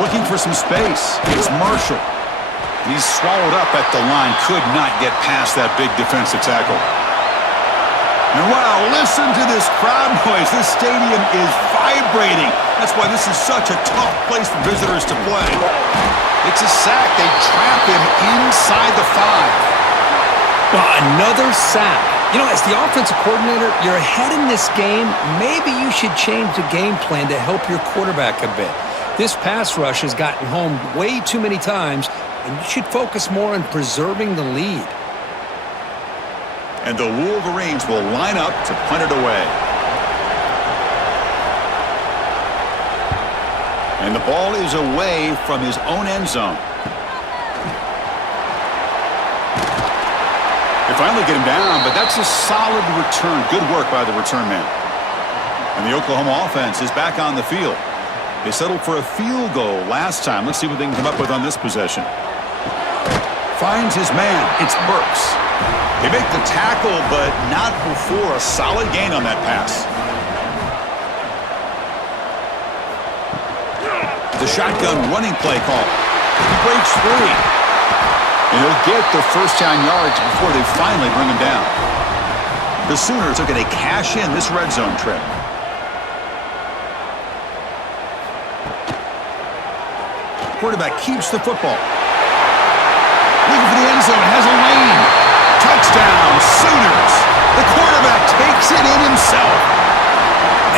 Looking for some space. It's Marshall. He's swallowed up at the line. Could not get past that big defensive tackle. And wow, listen to this crowd noise. This stadium is vibrating. That's why this is such a tough place for visitors to play. It's a sack. They trap him inside the 5. Well, another sack. You know, as the offensive coordinator, you're ahead in this game. Maybe you should change the game plan to help your quarterback a bit. This pass rush has gotten home way too many times, and you should focus more on preserving the lead. And the Wolverines will line up to punt it away. And the ball is away from his own end zone. They finally get him down, but that's a solid return. Good work by the return man. And the Oklahoma offense is back on the field. They settled for a field goal last time. Let's see what they can come up with on this possession. Finds his man. It's Burks. They make the tackle, but not before a solid gain on that pass. The shotgun running play call. He breaks free. And he'll get the first down yards before they finally bring him down. The Sooners are going to cash in this red zone trip. Quarterback keeps the football. Looking for the end zone. Has a lane. Touchdown, Sooners. The quarterback takes it in himself.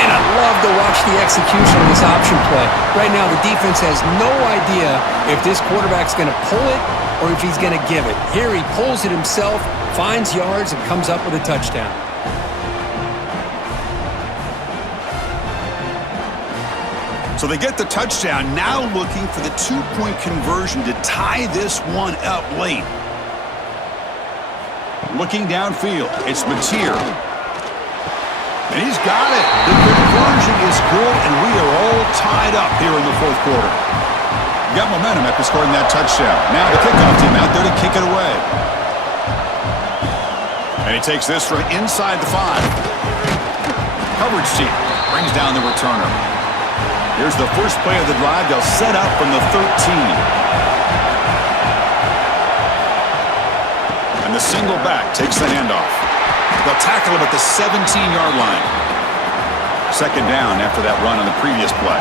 And I love to watch the execution of this option play. Right now, the defense has no idea if this quarterback's going to pull it or if he's going to give it. Here he pulls it himself, finds yards, and comes up with a touchdown. So they get the touchdown, now looking for the 2-point conversion to tie this one up late. Looking downfield, it's Mateer. And he's got it. The conversion is good, and we are all tied up here in the 4th quarter. Got momentum after scoring that touchdown. Now the kickoff team out there to kick it away. And he takes this from inside the 5. Coverage team brings down the returner. Here's the first play of the drive. They'll set up from the 13. And the single back takes the handoff. They'll tackle him at the 17-yard line. Second down after that run on the previous play.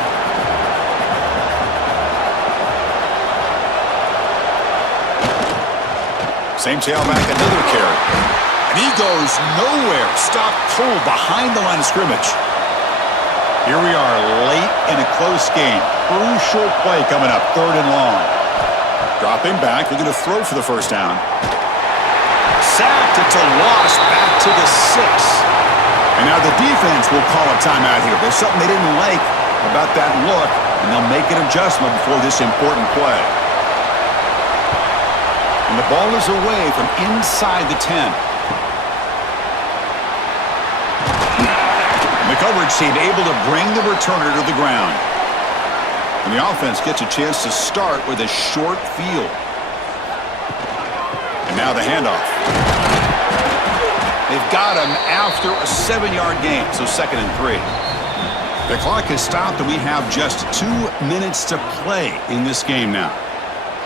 Same tailback, another carry. And he goes nowhere. Stop cold behind the line of scrimmage. Here we are late in a close game. Crucial play coming up, 3rd and long. Dropping back, looking to throw for the first down. Sacked, it's a loss back to the 6. And now the defense will call a timeout here. There's something they didn't like about that look, and they'll make an adjustment before this important play. And the ball is away from inside the 10. And the coverage team able to bring the returner to the ground. And the offense gets a chance to start with a short field. And now the handoff. They've got him after a 7-yard gain, so 2nd and 3. The clock is stopped, and we have just 2 minutes to play in this game now.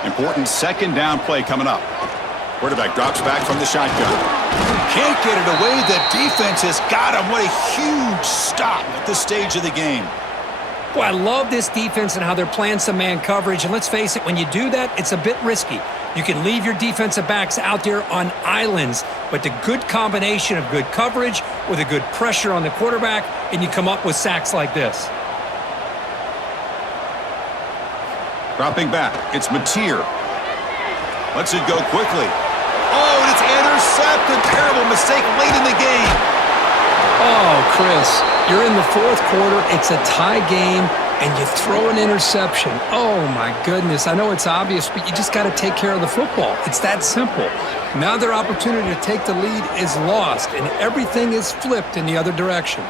Important 2nd down play coming up. Quarterback drops back from the shotgun. Can't get it away. The defense has got him. What a huge stop at this stage of the game. Boy, I love this defense and how they're playing some man coverage. And let's face it, when you do that, it's a bit risky. You can leave your defensive backs out there on islands, but the good combination of good coverage with a good pressure on the quarterback, and you come up with sacks like this. Dropping back, it's Mateer. Lets it go quickly. Oh, and it's intercepted. Terrible mistake late in the game. Oh, Chris, you're in the 4th quarter. It's a tie game, and you throw an interception. Oh, my goodness. I know it's obvious, but you just got to take care of the football. It's that simple. Now their opportunity to take the lead is lost, and everything is flipped in the other direction.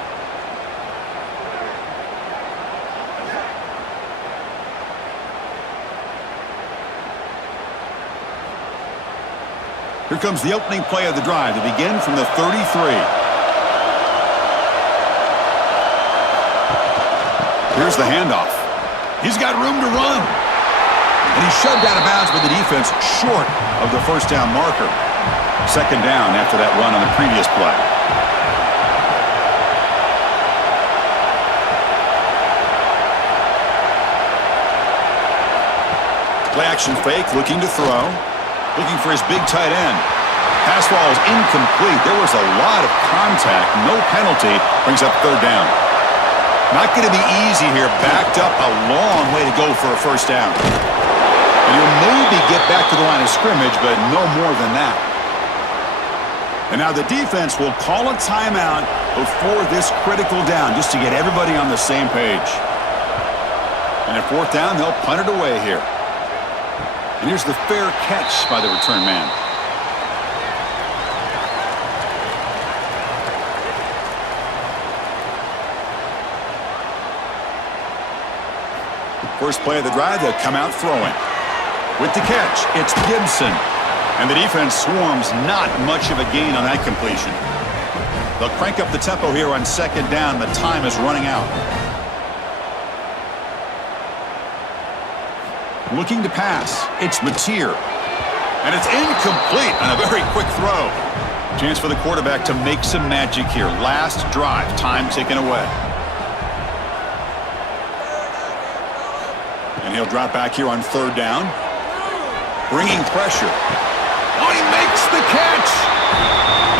Here comes the opening play of the drive to begin from the 33. Here's the handoff. He's got room to run. And he's shoved out of bounds by the defense short of the first down marker. 2nd down after that run on the previous play. Play action fake, looking to throw. Looking for his big tight end. Pass ball is incomplete. There was a lot of contact. No penalty. Brings up 3rd down. Not going to be easy here. Backed up a long way to go for a first down. And he'll maybe get back to the line of scrimmage, but no more than that. And now the defense will call a timeout before this critical down, just to get everybody on the same page. And at 4th down, they'll punt it away here. And here's the fair catch by the return man. First play of the drive, they'll come out throwing. With the catch, it's Gibson. And the defense swarms, not much of a gain on that completion. They'll crank up the tempo here on 2nd down. The time is running out. Looking to pass, it's Mateer. And it's incomplete on a very quick throw. Chance for the quarterback to make some magic here. Last drive, time ticking away. And he'll drop back here on 3rd down. Bringing pressure. Oh, he makes the catch!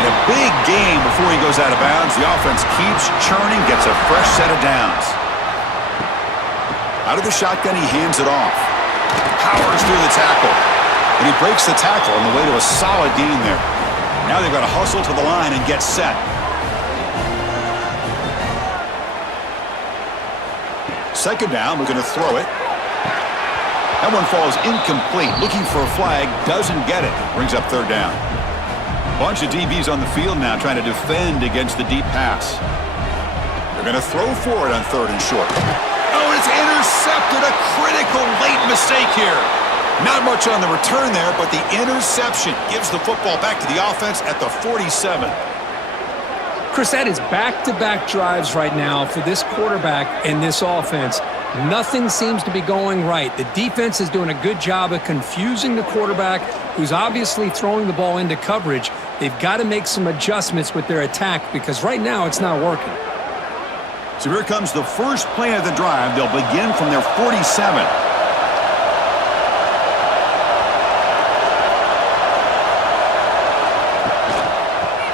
And a big game before he goes out of bounds. The offense keeps churning, gets a fresh set of downs. Out of the shotgun, he hands it off. Powers through the tackle. And he breaks the tackle on the way to a solid gain there. Now they've got to hustle to the line and get set. Second down, we're going to throw it. That one falls incomplete. Looking for a flag, doesn't get it. Brings up 3rd down. Bunch of DBs on the field now trying to defend against the deep pass. They're going to throw for it on 3rd and short. Oh, it's intercepted. A critical late mistake here. Not much on the return there, but the interception gives the football back to the offense at the 47. Chris, that is back-to-back drives right now for this quarterback and this offense. Nothing seems to be going right. The defense is doing a good job of confusing the quarterback, who's obviously throwing the ball into coverage. They've got to make some adjustments with their attack because right now it's not working. So here comes the first play of the drive. They'll begin from their 47.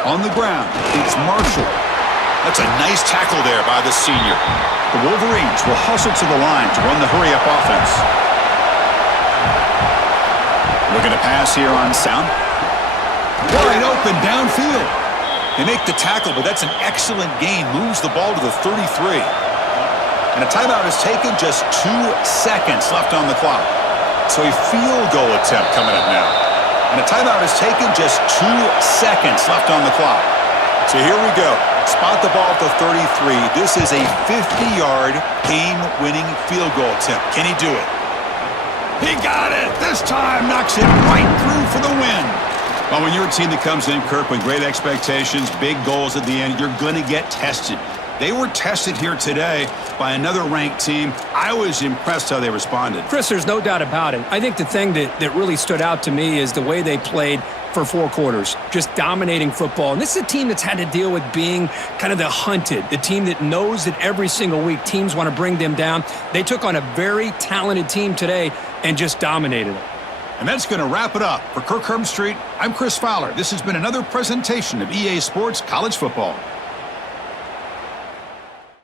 On the ground, it's Marshall. That's a nice tackle there by the senior. The Wolverines will hustle to the line to run the hurry-up offense. Looking to pass here on sound. Wide open downfield. They make the tackle, but that's an excellent gain. Moves the ball to the 33. And a timeout is taken, just 2 seconds left on the clock. So a field goal attempt coming up now. And a timeout is taken, just 2 seconds left on the clock. So here we go. Spot the ball at the 33. This is a 50-yard game-winning field goal attempt. Can he do it? He got it. This time knocks it right through for the win. Well, when you're a team that comes in, Kirk, with great expectations, big goals at the end, you're going to get tested. They were tested here today by another ranked team. I was impressed how they responded. Chris, there's no doubt about it. I think the thing that really stood out to me is the way they played for 4 quarters, just dominating football. And this is a team that's had to deal with being kind of the hunted, the team that knows that every single week teams want to bring them down. They took on a very talented team today and just dominated them. And that's going to wrap it up. For Kirk Herbstreit, I'm Chris Fowler. This has been another presentation of EA Sports College Football.